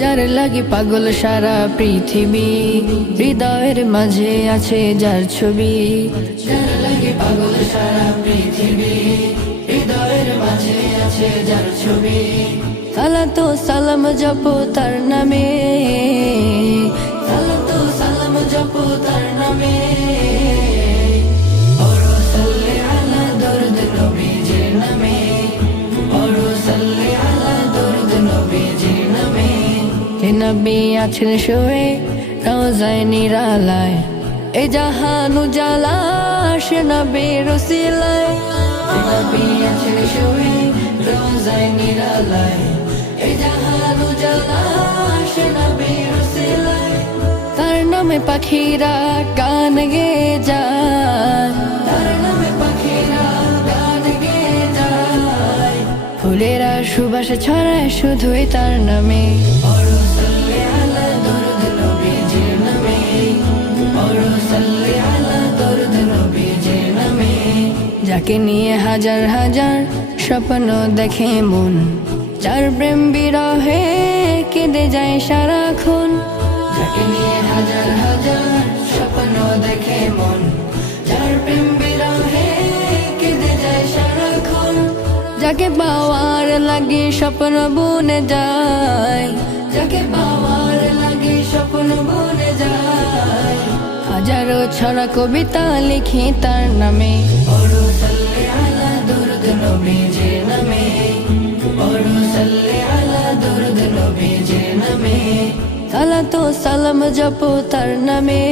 যার লাগি পাগল সারা পৃথিবী, হৃদয়ের মাঝে আছে যার ছবি। যার লাগে পাগল সারা পৃথিবী, হৃদয়ের মাঝে আছে যার ছবি। সালাতো সালাম জপ তার নামে সালাম তার নামে। নবী আছেন শোয়ে, রোজায় নিরালায়। এ জাহান উজালা সে নবী রসিলায় নবী আছেন শুয়ে, রোজায় নিরালায়। এই জাহান উজালা সে নবী রসিলায় তার নামে পাখিরা গান গে যায়। তার নামে পাখিরা গান গেয়ে যায়। ফুলেরা সুবাস ছড়ায় শুধুই তার নামে। যাকে নিয়ে হাজার হাজার স্বপ্ন দেখে মন, যার প্রেম বিরহে কেঁদে যায় সারাক্ষণ। যাকে নিয়ে হাজার হাজার স্বপ্ন দেখে মন যাকে পাওয়ার লাগে স্বপ্ন বুনে যায়, যাকে পাওয়ার লাগে স্বপ্ন বনে যায়। হাজারো ছড়া কবিতা লিখি তার নামে সালাতো সালাম জপো তার নামে